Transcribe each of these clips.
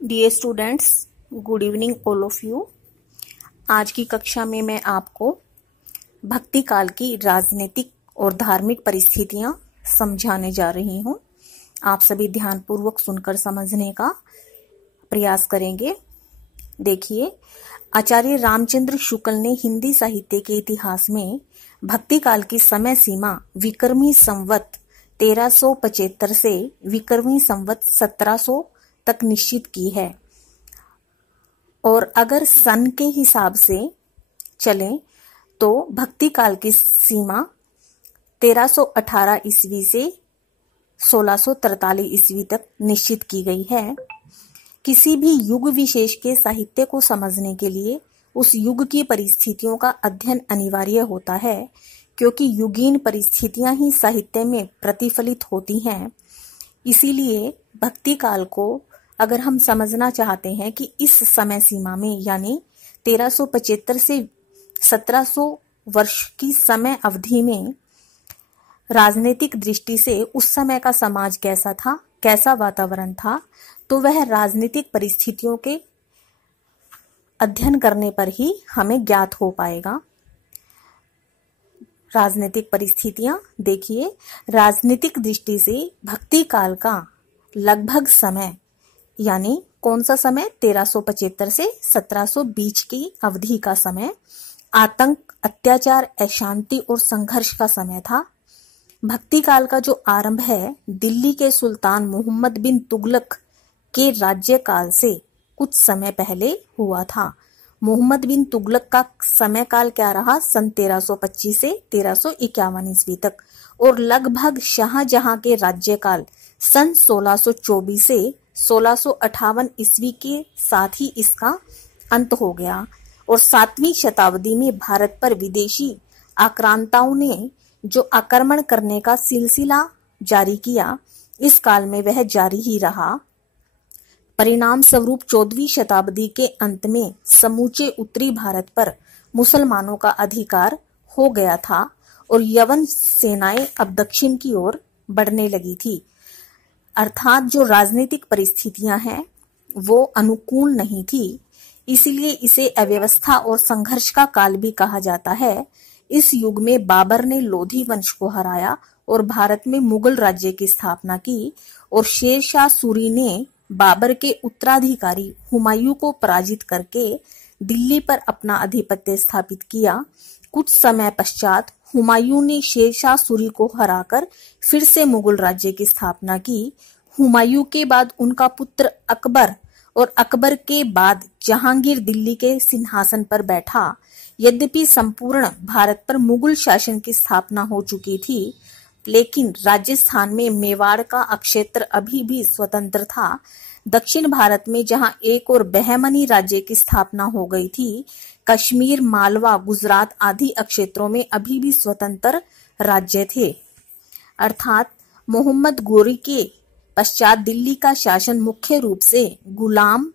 Dear students, good evening all of you. आज की कक्षा में मैं आपको भक्ति काल की राजनीतिक और धार्मिक परिस्थितियां समझाने जा रही हूं। आप सभी ध्यानपूर्वक सुनकर समझने का प्रयास करेंगे। देखिए, आचार्य रामचंद्र शुक्ल ने हिंदी साहित्य के इतिहास में भक्ति काल की समय सीमा विक्रमी संवत 1375 से विक्रमी संवत 1700 तक निश्चित की है। और अगर सन के हिसाब से चलें तो भक्ति काल की सीमा 1318 ईस्वी से 1643 ईस्वी तक निश्चित की गई है। किसी भी युग विशेष के साहित्य को समझने के लिए उस युग की परिस्थितियों का अध्ययन अनिवार्य होता है, क्योंकि युगीन परिस्थितियां ही साहित्य में प्रतिफलित होती हैं। इसीलिए भक्ति काल को अगर हम समझना चाहते हैं कि इस समय सीमा में यानी 1375 से 1700 वर्ष की समय अवधि में राजनीतिक दृष्टि से उस समय का समाज कैसा था, कैसा वातावरण था, तो वह राजनीतिक परिस्थितियों के अध्ययन करने पर ही हमें ज्ञात हो पाएगा। राजनीतिक परिस्थितियां देखिए, राजनीतिक दृष्टि से भक्ति काल का लगभग समय यानी कौन सा समय 1375 से 1700 बीच की अवधि का समय आतंक, अत्याचार, अशांति और संघर्ष का समय था। भक्ति काल का जो आरंभ है दिल्ली के सुल्तान मोहम्मद बिन तुगलक के राज्यकाल से कुछ समय पहले हुआ था। मोहम्मद बिन तुगलक का समय काल क्या रहा? सन 1325 से 1351 ईस्वी तक, और लगभग शाहजहां के राज्यकाल सन 1624 से 1658 ईस्वी के साथ ही इसका अंत हो गया। और 7वीं शताब्दी में भारत पर विदेशी आक्रांताओं ने जो आक्रमण करने का सिलसिला जारी किया, इस काल में वह जारी ही रहा। परिणाम स्वरूप 14वीं शताब्दी के अंत में समूचे उत्तरी भारत पर मुसलमानों का अधिकार हो गया था और यवन सेनाएं अब दक्षिण की ओर बढ़ने लगी थी। अर्थात जो राजनीतिक परिस्थितियां हैं वो अनुकूल नहीं थी, इसीलिए इसे अव्यवस्था और संघर्ष का काल भी कहा जाता है। इस युग में बाबर ने लोधी वंश को हराया और भारत में मुगल राज्य की स्थापना की, और शेर शाह सूरी ने बाबर के उत्तराधिकारी हुमायूं को पराजित करके दिल्ली पर अपना आधिपत्य स्थापित किया। कुछ समय पश्चात हुमायूं ने शेर शाह सूरी को हराकर फिर से मुगल राज्य की स्थापना की। हुमायूं के बाद उनका पुत्र अकबर और अकबर के बाद जहांगीर दिल्ली के सिंहासन पर बैठा। यद्यपि संपूर्ण भारत पर मुगल शासन की स्थापना हो चुकी थी, लेकिन राजस्थान में मेवाड़ का अक्षेत्र अभी भी स्वतंत्र था। दक्षिण भारत में जहां एक और बहमनी राज्य की स्थापना हो गई थी, कश्मीर, मालवा, गुजरात आदि क्षेत्रों में अभी भी स्वतंत्र राज्य थे। अर्थात मोहम्मद गोरी के पश्चात दिल्ली का शासन मुख्य रूप से गुलाम,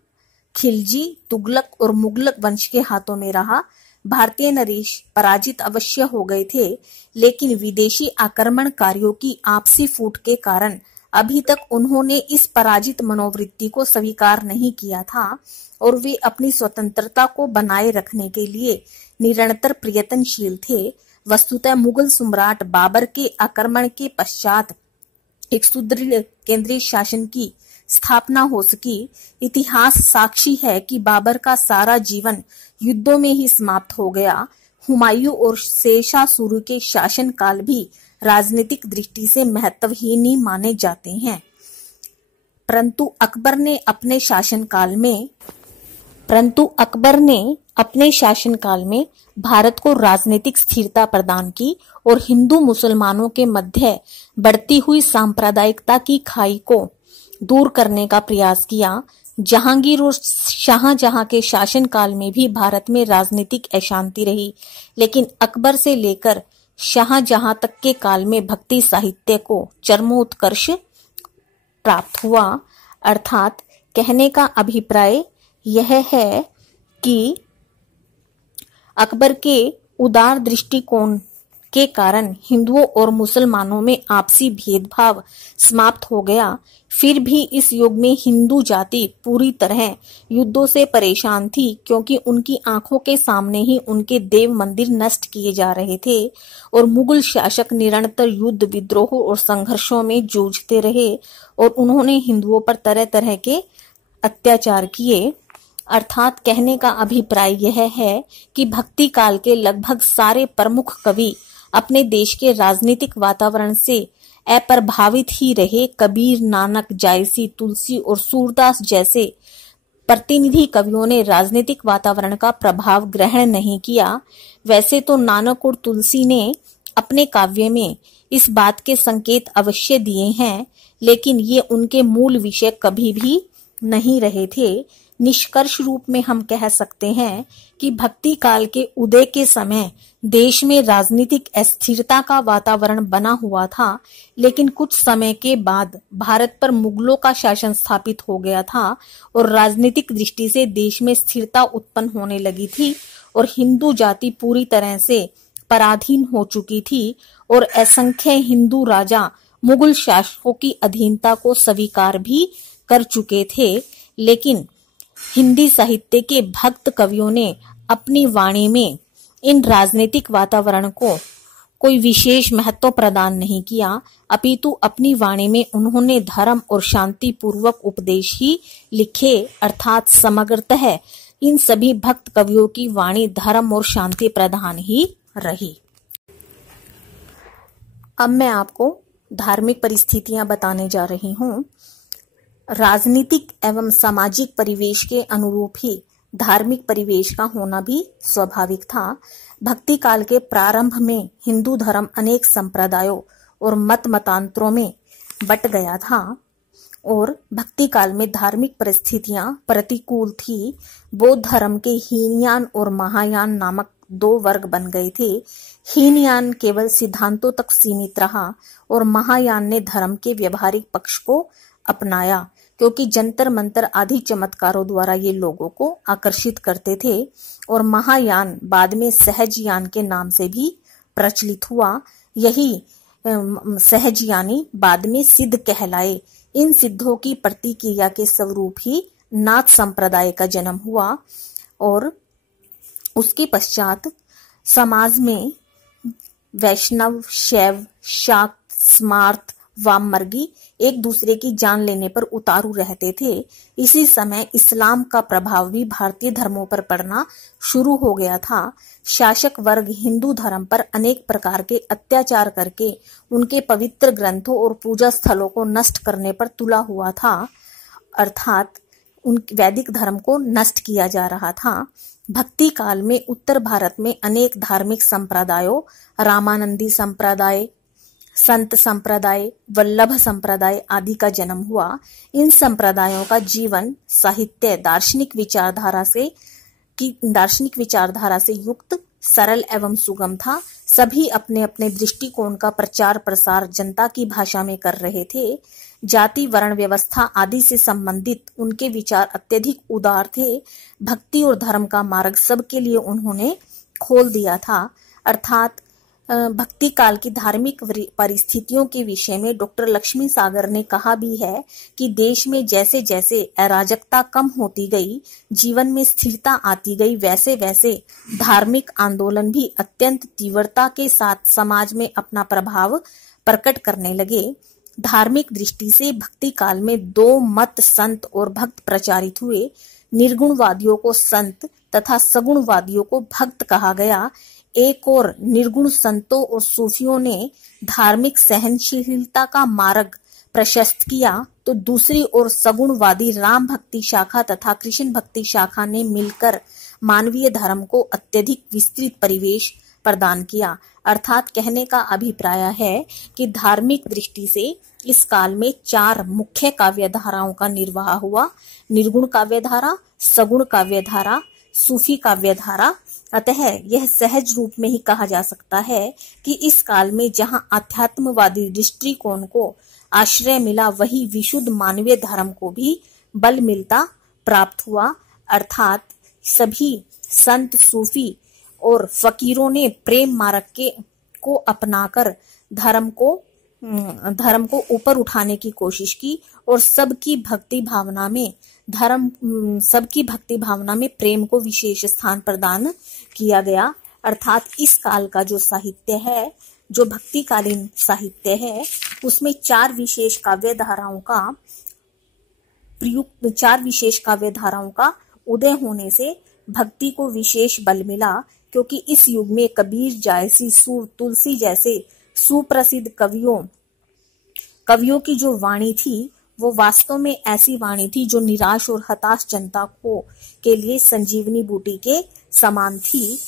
खिलजी, तुगलक और मुगलक वंश के हाथों में रहा। भारतीय नरेश पराजित अवश्य हो गए थे, लेकिन विदेशी आक्रमणकारियों की आपसी फूट के कारण अभी तक उन्होंने इस पराजित मनोवृत्ति को स्वीकार नहीं किया था और वे अपनी स्वतंत्रता को बनाए रखने के लिए निरंतर प्रयत्नशील थे। वस्तुतः मुगल सम्राट बाबर के आक्रमण के पश्चात एक सुदृढ़ केंद्रीय शासन की स्थापना हो सकी। इतिहास साक्षी है कि बाबर का सारा जीवन युद्धों में ही समाप्त हो गया। हुमायूं और शेर शाह सूरी के शासन काल भी राजनीतिक दृष्टि से महत्वहीन ही माने जाते हैं, परंतु अकबर ने अपने शासनकाल में भारत को राजनीतिक स्थिरता प्रदान की और हिंदू मुसलमानों के मध्य बढ़ती हुई सांप्रदायिकता की खाई को दूर करने का प्रयास किया। जहांगीर और शाहजहां के शासनकाल में भी भारत में राजनीतिक अशांति रही, लेकिन अकबर से लेकर शाहजहां तक के काल में भक्ति साहित्य को चरमोत्कर्ष प्राप्त हुआ। अर्थात कहने का अभिप्राय यह है कि अकबर के उदार दृष्टिकोण के कारण हिंदुओं और मुसलमानों में आपसी भेदभाव समाप्त हो गया। फिर भी इस युग में हिंदू जाति पूरी तरह युद्धों से परेशान थी, क्योंकि उनकी आंखों के सामने ही उनके देव मंदिर नष्ट किए जा रहे थे और मुगल शासक निरंतर युद्ध, विद्रोह और संघर्षों में जूझते रहे और उन्होंने हिंदुओं पर तरह तरह के अत्याचार किए। अर्थात कहने का अभिप्राय यह है कि भक्ति काल के लगभग सारे प्रमुख कवि अपने देश के राजनीतिक वातावरण से अप्रभावित ही रहे। कबीर, नानक, जायसी, तुलसी और सूरदास जैसे प्रतिनिधि कवियों ने राजनीतिक वातावरण का प्रभाव ग्रहण नहीं किया। वैसे तो नानक और तुलसी ने अपने काव्य में इस बात के संकेत अवश्य दिए हैं, लेकिन ये उनके मूल विषय कभी भी नहीं रहे थे। निष्कर्ष रूप में हम कह सकते हैं कि भक्ति काल के उदय के समय देश में राजनीतिक अस्थिरता का वातावरण बना हुआ था, लेकिन कुछ समय के बाद भारत पर मुगलों का शासन स्थापित हो गया था और राजनीतिक दृष्टि से देश में स्थिरता उत्पन्न होने लगी थी और हिंदू जाति पूरी तरह से पराधीन हो चुकी थी और असंख्य हिंदू राजा मुगल शासकों की अधीनता को स्वीकार भी कर चुके थे। लेकिन हिंदी साहित्य के भक्त कवियों ने अपनी वाणी में इन राजनीतिक वातावरण को कोई विशेष महत्व प्रदान नहीं किया, अपितु अपनी वाणी में उन्होंने धर्म और शांति पूर्वक उपदेश ही लिखे। अर्थात समग्रतः इन सभी भक्त कवियों की वाणी धर्म और शांति प्रधान ही रही। अब मैं आपको धार्मिक परिस्थितियां बताने जा रही हूँ। राजनीतिक एवं सामाजिक परिवेश के अनुरूप ही धार्मिक परिवेश का होना भी स्वाभाविक था। भक्ति काल के प्रारंभ में हिंदू धर्म अनेक संप्रदायों और मत मतांतरों में बट गया था और भक्ति काल में धार्मिक परिस्थितियां प्रतिकूल थी। बौद्ध धर्म के हीनयान और महायान नामक दो वर्ग बन गए थे। हीनयान केवल सिद्धांतों तक सीमित रहा और महायान ने धर्म के व्यवहारिक पक्ष को अपनाया, क्योंकि जंतर मंतर आदि चमत्कारों द्वारा ये लोगों को आकर्षित करते थे। और महायान बाद में सहजयान के नाम से भी प्रचलित हुआ। यही सहजयानी बाद में सिद्ध कहलाए। इन सिद्धों की प्रतिक्रिया के स्वरूप ही नाथ संप्रदाय का जन्म हुआ और उसके पश्चात समाज में वैष्णव, शैव, शाक्त, स्मार्त, वाममार्गी एक दूसरे की जान लेने पर उतारू रहते थे। इसी समय इस्लाम का प्रभाव भी भारतीय धर्मों पर पड़ना शुरू हो गया था। शासक वर्ग हिंदू धर्म पर अनेक प्रकार के अत्याचार करके उनके पवित्र ग्रंथों और पूजा स्थलों को नष्ट करने पर तुला हुआ था। अर्थात उन वैदिक धर्म को नष्ट किया जा रहा था। भक्ति काल में उत्तर भारत में अनेक धार्मिक संप्रदायों, रामानंदी संप्रदाय, संत संप्रदाय, वल्लभ संप्रदाय आदि का जन्म हुआ। इन संप्रदायों का जीवन, साहित्य दार्शनिक विचारधारा से युक्त, सरल एवं सुगम था। सभी अपने अपने दृष्टिकोण का प्रचार प्रसार जनता की भाषा में कर रहे थे। जाति, वर्ण व्यवस्था आदि से संबंधित उनके विचार अत्यधिक उदार थे। भक्ति और धर्म का मार्ग सबके लिए उन्होंने खोल दिया था। अर्थात भक्ति काल की धार्मिक परिस्थितियों के विषय में डॉक्टर लक्ष्मी सागर ने कहा भी है कि देश में जैसे जैसे अराजकता कम होती गई, जीवन में स्थिरता आती गई, वैसे वैसे धार्मिक आंदोलन भी अत्यंत तीव्रता के साथ समाज में अपना प्रभाव प्रकट करने लगे। धार्मिक दृष्टि से भक्ति काल में दो मत संत और भक्त प्रचारित हुए। निर्गुणवादियों को संत तथा सगुणवादियों को भक्त कहा गया। एक और निर्गुण संतों और सूफियों ने धार्मिक सहनशीलता का मार्ग प्रशस्त किया, तो दूसरी ओर सगुणवादी राम भक्ति शाखा तथा कृष्ण भक्ति शाखा ने मिलकर मानवीय धर्म को अत्यधिक विस्तृत परिवेश प्रदान किया। अर्थात कहने का अभिप्राय है कि धार्मिक दृष्टि से इस काल में चार मुख्य काव्य धाराओं का निर्वाह हुआ: निर्गुण काव्य धारा, सगुण काव्य धारा, सूफी काव्य धारा। अतः यह सहज रूप में ही कहा जा सकता है कि इस काल में जहां आध्यात्मवादी दृष्टिकोण को आश्रय मिला, वही विशुद्ध मानवीय धर्म को भी बल मिलता प्राप्त हुआ। अर्थात सभी संत, सूफी और फकीरों ने प्रेम मार्ग को अपनाकर धर्म को धर्म को ऊपर उठाने की कोशिश की और सबकी भक्ति भावना में प्रेम को विशेष स्थान प्रदान किया गया। अर्थात इस काल का जो साहित्य है, जो भक्तिकालीन साहित्य है, उसमें चार विशेष काव्य धाराओं का उदय होने से भक्ति को विशेष बल मिला, क्योंकि इस युग में कबीर, जायसी, सूर, तुलसी जैसे सुप्रसिद्ध कवियों की जो वाणी थी वो वास्तव में ऐसी वाणी थी जो निराश और हताश जनता के लिए संजीवनी बूटी के समान थी।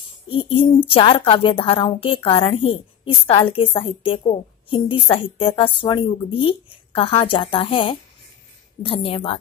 इन चार काव्य धाराओं के कारण ही इस काल के साहित्य को हिंदी साहित्य का स्वर्ण युग भी कहा जाता है। धन्यवाद।